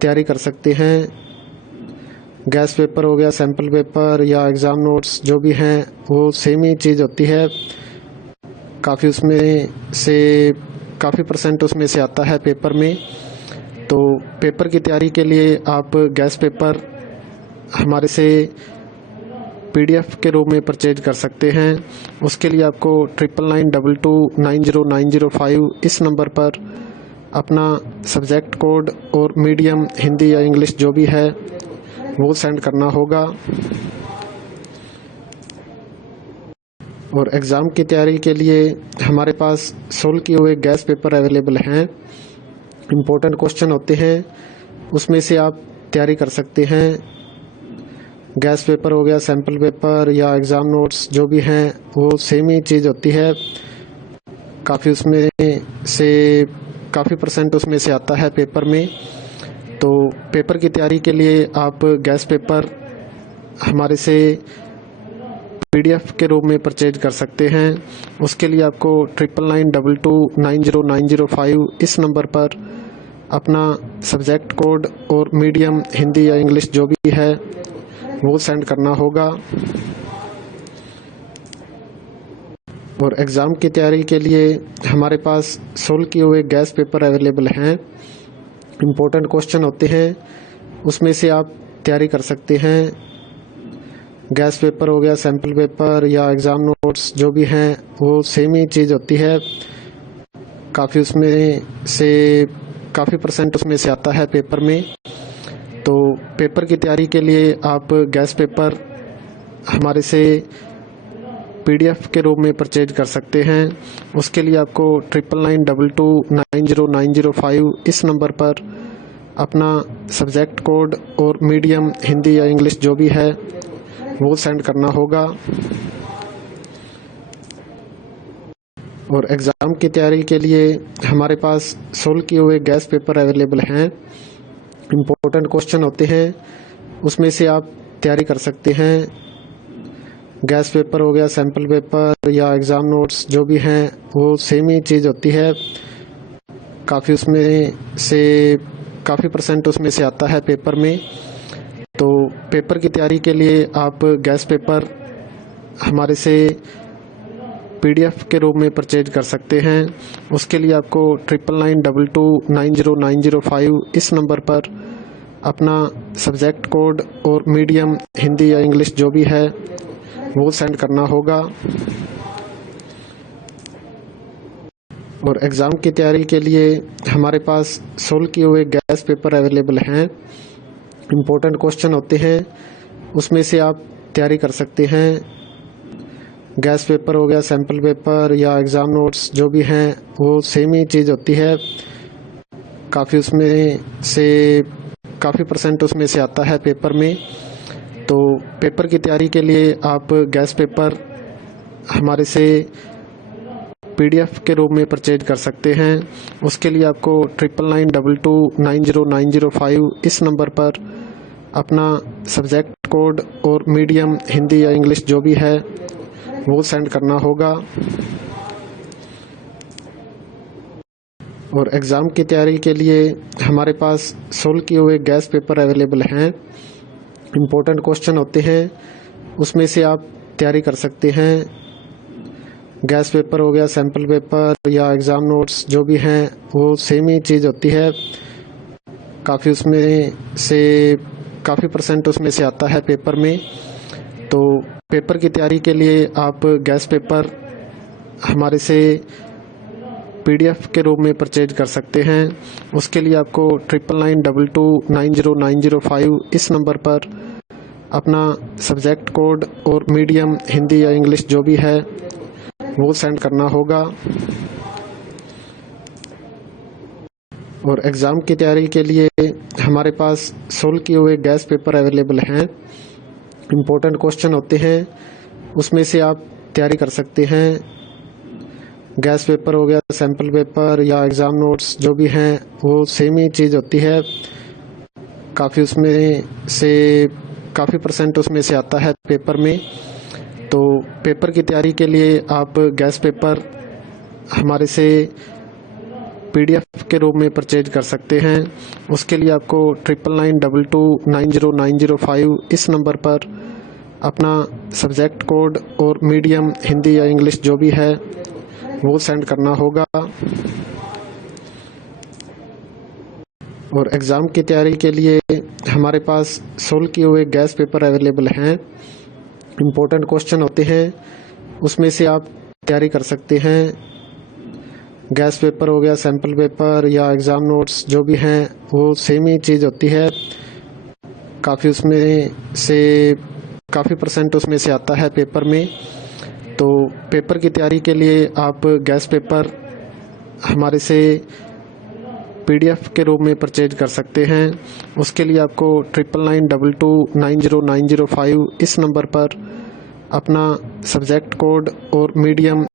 तैयारी कर सकते हैं। गैस पेपर हो गया, सैम्पल पेपर या एग्ज़ाम नोट्स जो भी हैं वो सेम ही चीज़ होती है। काफ़ी उसमें से काफ़ी परसेंट उसमें से आता है पेपर में। तो पेपर की तैयारी के लिए आप गैस पेपर हमारे से PDF के रूप में परचेज कर सकते हैं। उसके लिए आपको 9992290905 इस नंबर पर अपना सब्जेक्ट कोड और मीडियम हिंदी या इंग्लिश जो भी है वो सेंड करना होगा। और एग्ज़ाम की तैयारी के लिए हमारे पास सोल्व किए हुए गैस पेपर अवेलेबल हैं। इम्पोर्टेंट क्वेश्चन होते हैं, उसमें से आप तैयारी कर सकते हैं। गैस पेपर हो गया, सैम्पल पेपर या एग्ज़ाम नोट्स जो भी हैं वो सेम ही चीज़ होती है। काफ़ी उसमें से काफ़ी परसेंट उसमें से आता है पेपर में। तो पेपर की तैयारी के लिए आप गैस पेपर हमारे से PDF के रूप में परचेज कर सकते हैं। उसके लिए आपको 9992290905 इस नंबर पर अपना सब्जेक्ट कोड और मीडियम हिंदी या इंग्लिश जो भी है वो सेंड करना होगा। और एग्ज़ाम की तैयारी के लिए हमारे पास सोल्व किए हुए गैस पेपर अवेलेबल हैं। इम्पोर्टेंट क्वेश्चन होते हैं, उसमें से आप तैयारी कर सकते हैं। गैस पेपर हो गया, सैम्पल पेपर या एग्ज़ाम नोट्स जो भी हैं वो सेम ही चीज़ होती है। काफ़ी उसमें से काफ़ी परसेंट उसमें से आता है पेपर में। तो पेपर की तैयारी के लिए आप गैस पेपर हमारे से PDF के रूप में परचेज कर सकते हैं। उसके लिए आपको 9992290905 इस नंबर पर अपना सब्जेक्ट कोड और मीडियम हिंदी या इंग्लिश जो भी है वो सेंड करना होगा। और एग्ज़ाम की तैयारी के लिए हमारे पास सोल्व किए हुए गैस पेपर अवेलेबल हैं। इम्पोर्टेंट क्वेश्चन होते हैं, उसमें से आप तैयारी कर सकते हैं। गैस पेपर हो गया, सैम्पल पेपर या एग्ज़ाम नोट्स जो भी हैं वो सेम ही चीज़ होती है। काफ़ी उसमें से काफ़ी परसेंट उसमें से आता है पेपर में। तो पेपर की तैयारी के लिए आप गैस पेपर हमारे से PDF के रूप में परचेज कर सकते हैं। उसके लिए आपको 9992290905 इस नंबर पर अपना सब्जेक्ट कोड और मीडियम हिंदी या इंग्लिश जो भी है वो सेंड करना होगा। और एग्ज़ाम की तैयारी के लिए हमारे पास सोल्व किए हुए गैस पेपर अवेलेबल हैं। इम्पोर्टेंट क्वेश्चन होते हैं, उसमें से आप तैयारी कर सकते हैं। गैस पेपर हो गया, सैम्पल पेपर या एग्ज़ाम नोट्स जो भी हैं वो सेम ही चीज़ होती है। काफ़ी उसमें से काफ़ी परसेंट उसमें से आता है पेपर में। तो पेपर की तैयारी के लिए आप गैस पेपर हमारे से PDF के रूप में परचेज कर सकते हैं। उसके लिए आपको 9992290905 इस नंबर पर अपना सब्जेक्ट कोड और मीडियम हिंदी या इंग्लिश जो भी है वो सेंड करना होगा। और एग्ज़ाम की तैयारी के लिए हमारे पास सोल्व किए हुए गैस पेपर अवेलेबल हैं। इम्पोर्टेंट क्वेश्चन होते हैं, उसमें से आप तैयारी कर सकते हैं। गैस पेपर हो गया, सैम्पल पेपर या एग्ज़ाम नोट्स जो भी हैं वो सेम ही चीज़ होती है। काफ़ी उसमें से काफ़ी परसेंट उसमें से आता है पेपर में। तो पेपर की तैयारी के लिए आप गैस पेपर हमारे से PDF के रूप में परचेज कर सकते हैं। उसके लिए आपको 9992290905 इस नंबर पर अपना सब्जेक्ट कोड और मीडियम हिंदी या इंग्लिश जो भी है वो सेंड करना होगा। और एग्ज़ाम की तैयारी के लिए हमारे पास सोल्व किए हुए गैस पेपर अवेलेबल हैं। इम्पोर्टेंट क्वेश्चन होते हैं, उसमें से आप तैयारी कर सकते हैं। गैस पेपर हो गया, सैम्पल पेपर या एग्ज़ाम नोट्स जो भी हैं वो सेम ही चीज़ होती है। काफ़ी उसमें से काफ़ी परसेंट उसमें से आता है पेपर में। तो पेपर की तैयारी के लिए आप गैस पेपर हमारे से PDF के रूप में परचेज कर सकते हैं। उसके लिए आपको 9992290905 इस नंबर पर अपना सब्जेक्ट कोड और मीडियम हिंदी या इंग्लिश जो भी है वो सेंड करना होगा। और एग्ज़ाम की तैयारी के लिए हमारे पास सोल्व किए हुए गैस पेपर अवेलेबल हैं। इम्पोर्टेंट क्वेश्चन होते हैं, उसमें से आप तैयारी कर सकते हैं। गैस पेपर हो गया, सैम्पल पेपर या एग्ज़ाम नोट्स जो भी हैं वो सेम ही चीज़ होती है। काफ़ी परसेंट उसमें से आता है पेपर में। तो पेपर की तैयारी के लिए आप गैस पेपर हमारे से PDF के रूप में परचेज कर सकते हैं। उसके लिए आपको 9992290905 इस नंबर पर अपना सब्जेक्ट कोड और मीडियम